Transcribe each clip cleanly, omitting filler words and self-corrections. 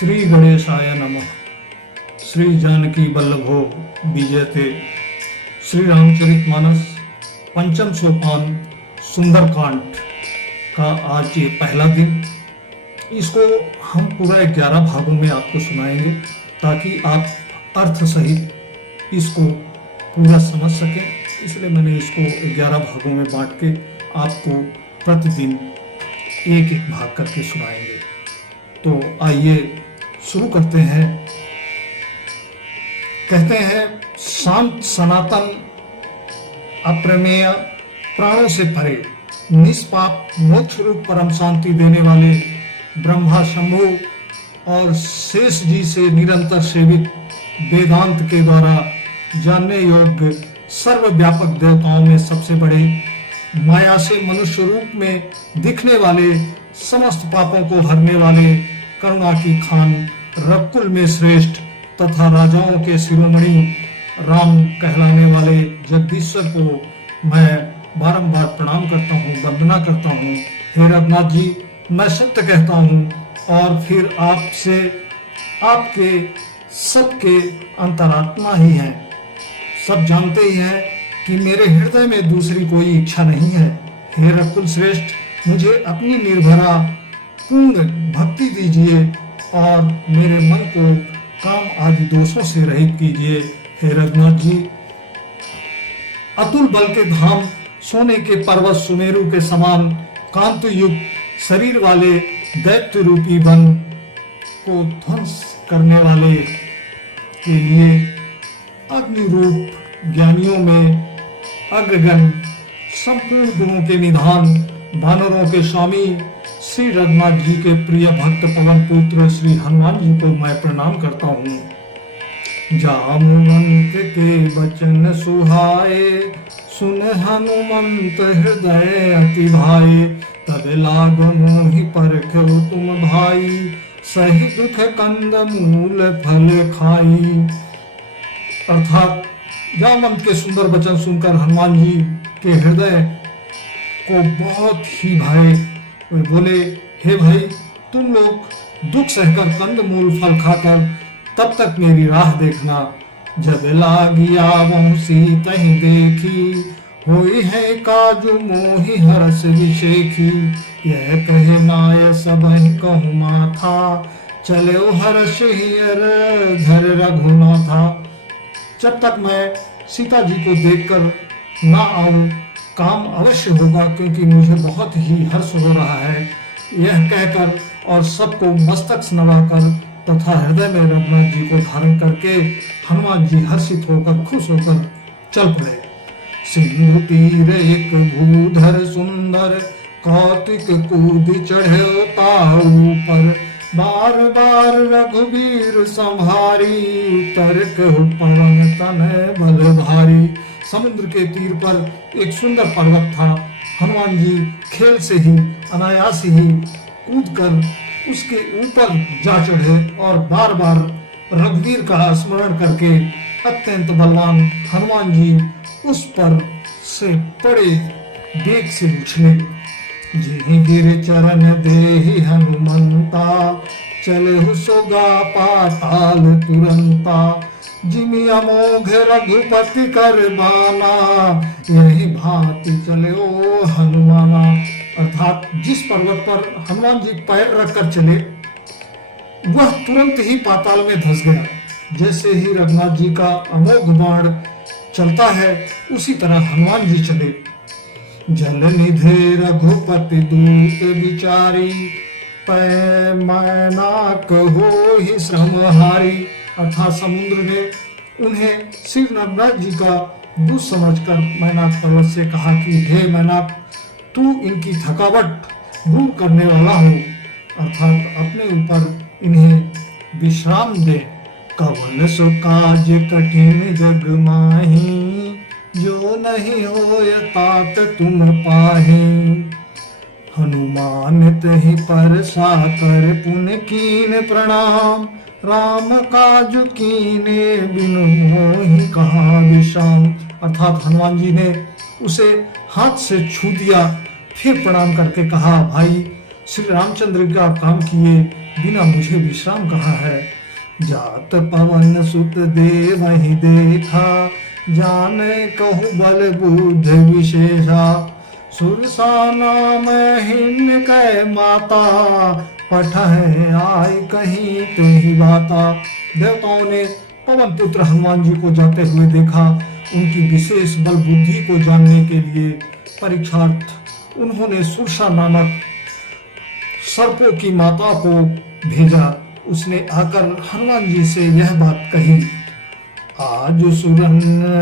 श्री गणेशाय नमः। श्री जानकी वल्लभो विजयते। श्री रामचरितमानस पंचम सोपान सुंदरकांड का आज ये पहला दिन। इसको हम पूरा 11 भागों में आपको सुनाएंगे ताकि आप अर्थ सहित इसको पूरा समझ सकें। इसलिए मैंने इसको 11 भागों में बांट के आपको प्रतिदिन एक एक भाग करके सुनाएंगे। तो आइए शुरू करते हैं। कहते हैं शांत सनातन अप्रमेय प्राणों से परे निष्पाप मोक्ष रूप परम शांति देने वाले ब्रह्मा शंभु और शेष जी से निरंतर सेवित वेदांत के द्वारा जानने योग्य सर्वव्यापक देवताओं में सबसे बड़े, माया से मनुष्य रूप में दिखने वाले, समस्त पापों को हरने वाले, करुणा की खान, रकुल में श्रेष्ठ तथा राजाओं के शिरोमणि राम कहलाने वाले जगदीश्वर को मैं बारंबार प्रणाम करता हूँ, वंदना करता हूँ। हे रघुनाथ जी, मैं सत्य कहता हूँ और फिर आपसे आपके सबके अंतरात्मा ही हैं। सब जानते ही हैं कि मेरे हृदय में दूसरी कोई इच्छा नहीं है। हे रकुल श्रेष्ठ, मुझे अपनी निर्भरा पूर्ण भक्ति दीजिए और मेरे मन को काम आदि दोषों से रहित कीजिए। हे रघुनाथ जी, अतुल बल के धाम, सोने के पर्वत सुमेरु के समान कांत युक्त शरीर वाले दैत्य रूपी वन को ध्वंस करने वाले के लिए अग्नि रूप ज्ञानियों में अग्रगण, संपूर्ण गुणों के निधान, वानरों के स्वामी श्री रघुनाथ जी के प्रिय भक्त पवन पुत्र श्री हनुमान जी को मैं प्रणाम करता हूँ। जामवंत के वचन सुहाए, सुन हनुमंत हृदय अति भाए, तब लाग मोहि परखो तुम भाई, सही दुख कंद मूल फल खाई। अर्थात जामवंत के सुंदर वचन सुनकर हनुमान जी के हृदय को बहुत ही भाए। वे बोले, हे भाई, तुम लोग दुख सहकर कंद मूल फल खाकर तब तक मेरी राह देखना। जब लागिया वंशी तहीं देखी, होई है काजू मोहि हरस विशेखी। यह कहे नाय सबहि कहूँ माथा, चले हर्ष हियर धर रघुनाथा। जब तक मैं सीता जी को देखकर ना आऊं, काम अवश्य होगा, क्योंकि मुझे बहुत ही हर्ष हो रहा है। यह कहकर और सबको मस्तक नवाकर तथा हृदय में रघुनाथ जी को धारण करके हनुमान जी हर्षित होकर, खुश होकर चल पड़े। सिंधु तीर एक भूधर सुंदर, कौतिक कूद चढ़े ताऊ पर। बार बार रघुबीर संभारी, तर्क पवन तनय बल भारी। समुद्र के तीर पर एक सुंदर पर्वत था। हनुमान जी खेल से ही, अनायास ही कूदकर उसके ऊपर जा चढ़े और बार बार रघुवीर का स्मरण करके अत्यंत बलवान हनुमान जी उस पर से बड़े वेग से उछले। जिहि गिर चरण देहि हनुमंता, चले हुसोगा पाताल तुरंता। जिमि अमोघ रघुपति कर बाना, यही भांति चले ओ हनुमाना। अर्थात जिस पर्वत पर हनुमान जी पैर रखकर चले, वह तुरंत ही पाताल में धंस गया। जैसे ही रघुनाथ जी का अमोघ बाण चलता है, उसी तरह हनुमान जी चले। जल निधे रघुपति दूत विचारी, पै मैना कहो ही श्रमहारी। अर्थात समुद्र ने उन्हें श्री रघुनाथ जी का दूत समझकर मैनाक पर्वत से कहा कि हे मैनाक, तू इनकी थकावट दूर करने वाला हो, अर्थात अपने ऊपर इन्हें विश्राम दे। कवन सो काज कठिन जग माही, जो नहीं होय तात तुम पाही। हनुमान तहि पर साकर पुन कीन प्रणाम, राम काज कीने बिनु मोहि कहा विश्राम। अर्थात हनुमान जी ने उसे हाथ से छू दिया, फिर प्रणाम करके कहा, भाई श्री रामचंद्र का काम किए बिना मुझे विश्राम कहा है। जात पवन सुत दे वही देखा, जाने कहु बल बुद्ध विशेषा। सुरसा नाम हिन कै माता, पठह आय कहीं ते ही बाता। देवताओं ने पवन पुत्र हनुमान जी को जाते हुए देखा। उनकी विशेष बल बुद्धि को जानने के लिए परीक्षार्थ उन्होंने सुरसा नामक सर्पों की माता को भेजा। उसने आकर हनुमान जी से यह बात कही, आज सुरन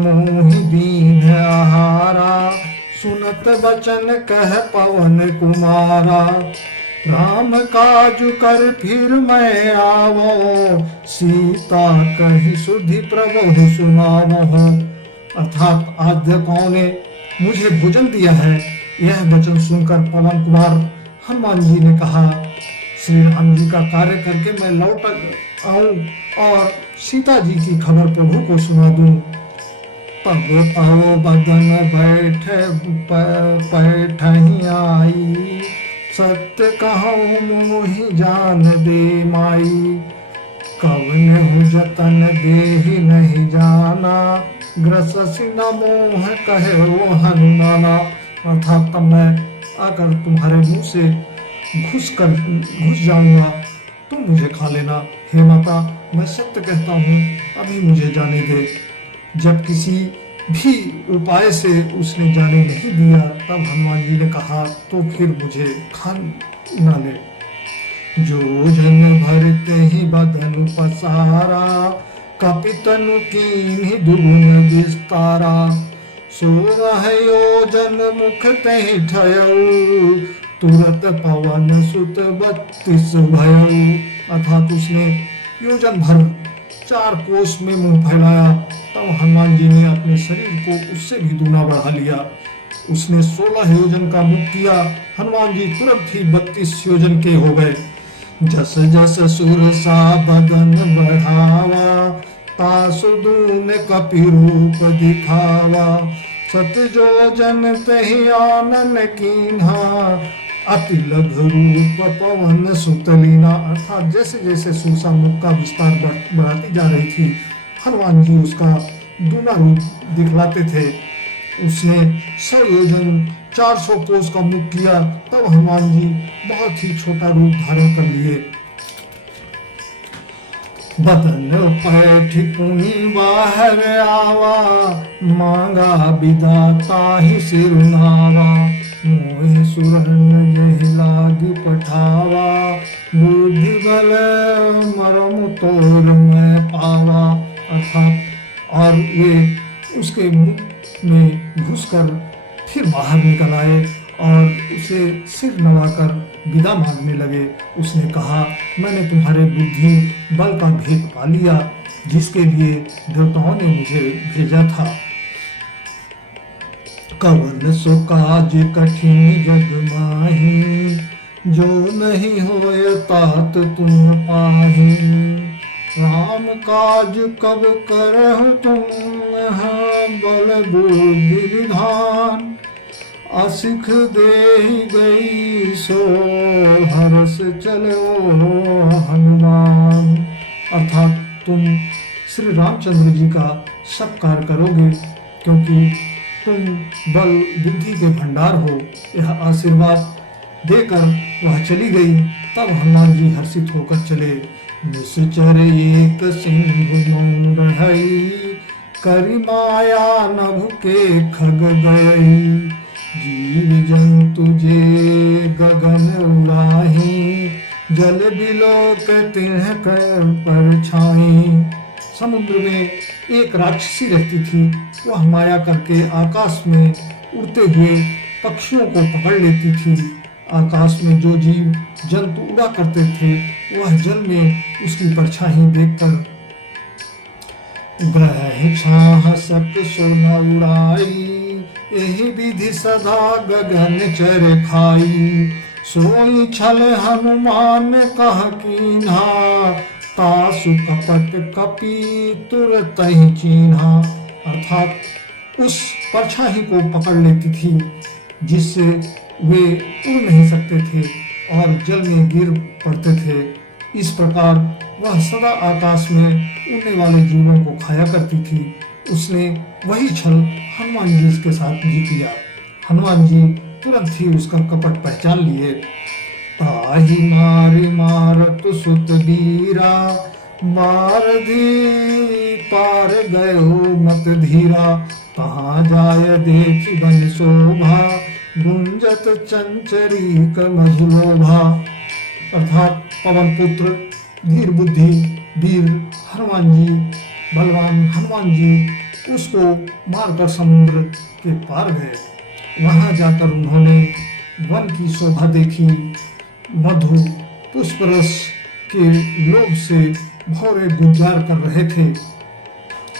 मोहि दीन आहारा, सुनत वचन कह पवन कुमारा। राम काज कर फिर मैं आवो, सीता कही सुधि प्रभु सुनावो। अर्थात आज देवताओं ने मुझे भोजन दिया है। यह वचन सुनकर पवन कुमार हनुमान जी ने कहा, श्री राम जी का कार्य करके मैं लौट आऊं और सीता जी की खबर प्रभु को सुना दूं। तब आओ बदन बैठ आई, सत्य कहूँ मोहि जान दे माई। कवन हो जतन देहि नहीं जाना, ग्रससि न मोह कहे वो हनुमाना। अर्थात तब मैं आकर तुम्हारे मुंह से घुस जाऊंगा, तुम मुझे खा लेना। हे माता, मैं सत्य कहता हूँ, अभी मुझे जाने दे। जब किसी भी उपाय से उसने जाने नहीं दिया, तब हनुमान जी ने कहा, तो फिर मुझे खा न ले। जो जन भरते ही बदन पसारा, कपितनु कीन्ही दुगुन विस्तारा। सो योजन मुख तहि ठयऊ, तुरत पवन सुत 32 भयऊ। अर्थात उसने योजन भर 4 कोस में मुंह फैलाया। तब हनुमान जी ने अपने शरीर को उससे भी दूना बढ़ा लिया। उसने 16 योजन का मुख किया। हनुमान जी तुरंत ही 32 योजन के हो गए। जस जस सुरसा बदन बढ़ावा, तासुदून कपि रूप दिखावा। सत योजन तहि आनन कीन्हा, अति लघु रूप पवन सुत लीना। अर्थात जैसे जैसे सुरसा मुख का विस्तार बढ़ाती जा रही थी, हनुमान जी उसका दूना रूप दिखलाते थे। उसने 100 योजन 400 कोस का मुख किया। तब हनुमान जी बहुत ही छोटा रूप धारण कर लिए। बदन पैठ पुनि बाहर आवा, मांगा विदाता ही सिरुनावा। मोहि सुरन यही लागी पठावा, बुद्धि बल मरम तोर मैं पावा। अर्थात और ये उसके मुख में घुसकर फिर बाहर निकल आए और उसे सिर नवाकर विदा मांगने लगे। उसने कहा, मैंने तुम्हारे बुद्धि बल का भेद पा लिया, जिसके लिए देवताओं ने मुझे भेजा था। कवन सो काज कठिन जग माही, जो नहीं होय तात तुम पाही। राम काज कब करहु तुम, बल बुद्धि विधान। असिख दे गई सो हरस चलो हनुमान। अर्थात तुम श्री रामचंद्र जी का सब कार्य करोगे, क्योंकि तुम बल बुद्धि के भंडार हो। यह आशीर्वाद देकर वह चली गई। तब हनुमान जी हर्षित होकर चले। निश्चर एक सिंधु मुंड हई, करि माया नभ के खग गई। जीव जंतु जे गगन उड़ाही, जल बिलोक तिन्ह कर परछाई। समुद्र में एक राक्षसी रहती थी। वह माया करके आकाश में उड़ते हुए पक्षियों को पकड़ लेती थी। आकाश में जो जीव जंतु उड़ा करते थे, वह जल में उसकी परछाई देखकर ग्रह छाह सक सोना उड़ाई। यही विधि सदा गगन चर खाई। सोई छल हनुमान कह कीन्हा, तासु कपट कपि तुरत ही चीन्हा। अर्थात उस परछाई को पकड़ लेती थी, जिससे वे उड़ नहीं सकते थे और जल में गिर पड़ते थे। इस प्रकार वह सदा आकाश में उड़ने वाले जीवों को खाया करती थी। उसने वही छल हनुमान जी के साथ भी किया। हनुमान जी तुरंत ही उसका कपट पहचान लिए। ताहि मारी मारत सुत बीरा, बारधी पार गयो मत धीरा, तहाँ जाय देखी बन शोभा, गुंजत चंचरी मधुलोभा। अर्थात पवन पुत्र धीर बुद्धि वीर हनुमान जी, बलवान हनुमान जी उसको मारकर समुद्र के पार गए। वहां जाकर उन्होंने वन की शोभा देखी, मधु पुष्प रस के लोभ से भौरे गुजार कर रहे थे।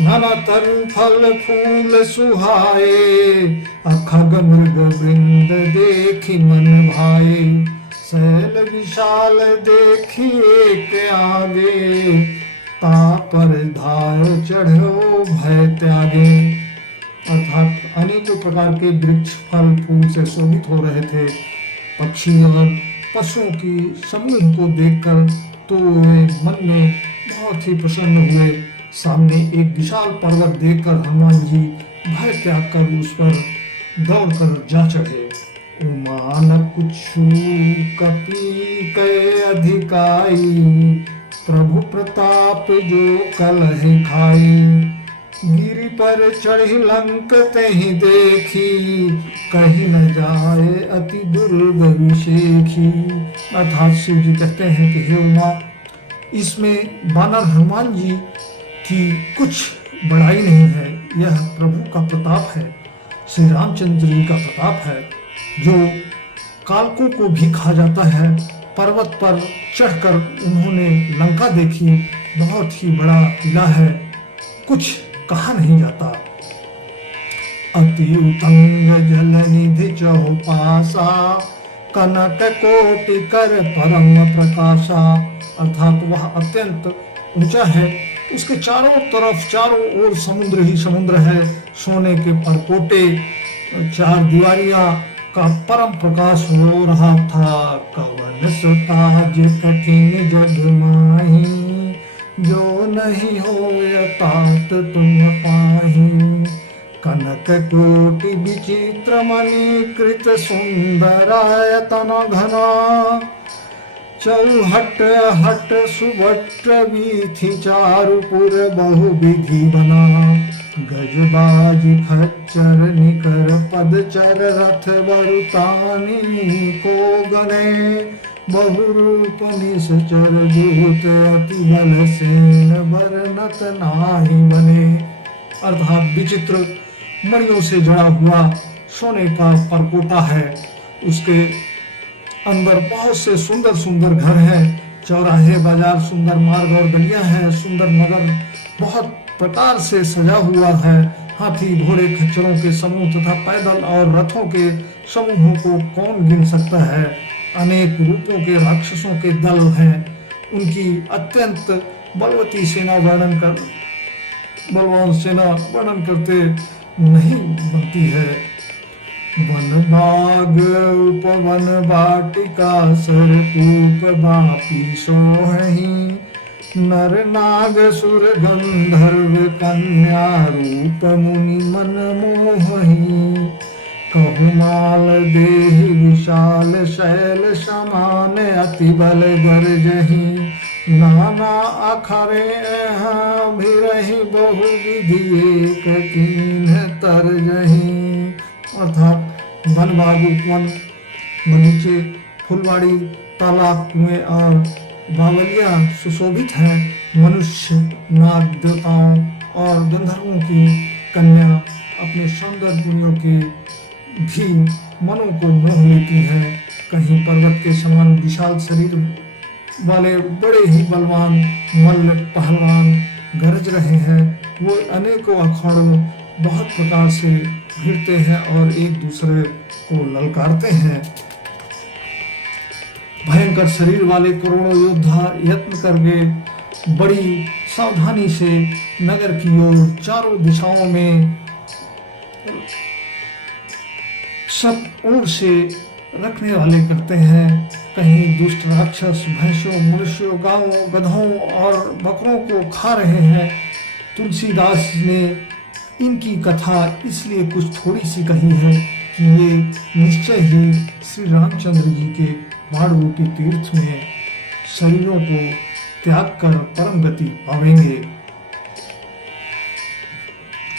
नाना तरु फल फूल सुहाए, अखग मृग वृंद देखी मन भाए, शैल विशाल देखी एक आगे, तापर धाय चढ़ो भय त्यागे। अर्थात अनेकों प्रकार के वृक्ष फल फूल से शोभित हो रहे थे। पक्षी और पशुओं की समूह को देखकर तो वे मन में बहुत ही प्रसन्न हुए। सामने एक विशाल पर्वत देखकर हनुमान जी भय त्याग कर उस पर दौड़कर जा चढ़े। उमान कुछु कपि कै अधिकाई, प्रभु प्रताप जो कलहि खाई, गिरि पर चढ़ी लंक तहि देखी, कहीं न जाए अति दुर्ग विशेखी। अर्थात शिव जी कहते हैं कि हे उमा, इसमें बानर हनुमान जी की कुछ बड़ाई नहीं है। यह प्रभु का प्रताप है, श्री रामचंद्र जी का प्रताप है, जो कालकों को भी खा जाता है। पर्वत पर चढ़कर उन्होंने लंका देखी, बहुत ही बड़ा किला है, कुछ कहा नहीं जाता। अति उतंग जल निधि चौपासा, कनक कोटि कर परम प्रकाशा। अर्थात वह अत्यंत ऊंचा है, उसके चारों तरफ चारों ओर समुद्र ही समुद्र है। सोने के परकोटे, चार दीवारियां का परम प्रकाश हो रहा था। कवन सुताज कठिन जग माही, जो नहीं हो तात तुम पाही। कनक कोटि विचित्र मणि कृत सुंदरायतन घना, चौहट हट सुभट वीथि चारुपुर बहु विधि बना। गजबाजी खच्चर निकर पदचर रथ बरुतानी को गने, बहुरूप निश्चर दूत अति बल सेन बरनत नाही बने। अर्थात विचित्र मणियों से जड़ा हुआ सोने का परकोटा है, उसके अंदर बहुत से सुंदर सुंदर घर हैं, चौराहे बाजार, सुंदर मार्ग और गलियां हैं, सुंदर नगर बहुत प्रकार से सजा हुआ है। हाथी घोड़े खच्चरों के समूह तथा पैदल और रथों के समूहों को कौन गिन सकता है। अनेक रूपों के राक्षसों के दल हैं, उनकी अत्यंत बलवती सेना बलवान सेना वर्णन करते नहीं बनती है। वन बाग उपवन वाटिका सरकूप बापी सोहि, नर नाग सुर गंधर्व कन्या रूप मुनि मन मोहि। कहुमाल देह विशाल शैल समान, अति बल गरजहि, नाना अखरे भिरहि बहु विधि एक कीन्ह तरजहि। अर्थात वन बाग उपवन, बगीचे, फुलवाड़ी, तालाब, कुएं और बावलियां सुशोभित हैं। मनुष्य, नाग, देवताओं और गंधर्वों की कन्या अपने सौंदर्य गुणों के भी मनों को मोह लेती है। कहीं पर्वत के समान विशाल शरीर वाले बड़े ही बलवान मल्ल पहलवान गरज रहे हैं। वो अनेकों अखाड़ों बहुत प्रकार से भिड़ते हैं और एक दूसरे को ललकारते हैं। भयंकर शरीर वाले करोड़ों योद्धा यत्न करके बड़ी सावधानी से नगर की ओर चारों दिशाओं में सब ओर से रखने वाले करते हैं। कहीं दुष्ट राक्षस भैंसों, मनुष्यों, गायों, गधों और बकरों को खा रहे हैं। तुलसीदास ने इनकी कथा इसलिए कुछ थोड़ी सी कही है कि ये निश्चय ही श्री रामचंद्र जी के बाणरूपी तीर्थ में शरीरों को त्याग कर परम गति पावेंगे।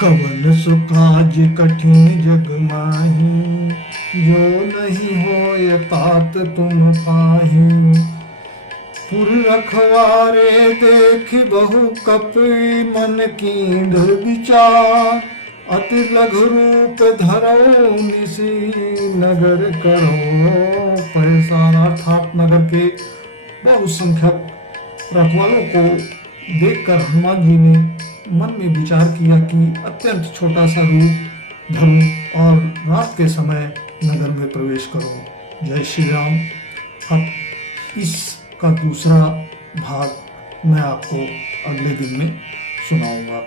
कवन सुकाज कठिन जग माही, जो नहीं होय तात तुम पाही। पुर रखवारे देख बहु कपि, मन कींधर विचार। अति लघु रूप धरो निसी, नगर करो पैसा। अर्थात नगर के बहुसंख्यक रखवालों को देखकर हनुमान जी ने मन में विचार किया कि अत्यंत छोटा सा रूप धरूं और रात के समय नगर में प्रवेश करो। जय श्री राम। अब इसका दूसरा भाग मैं आपको अगले दिन में सुनाऊंगा।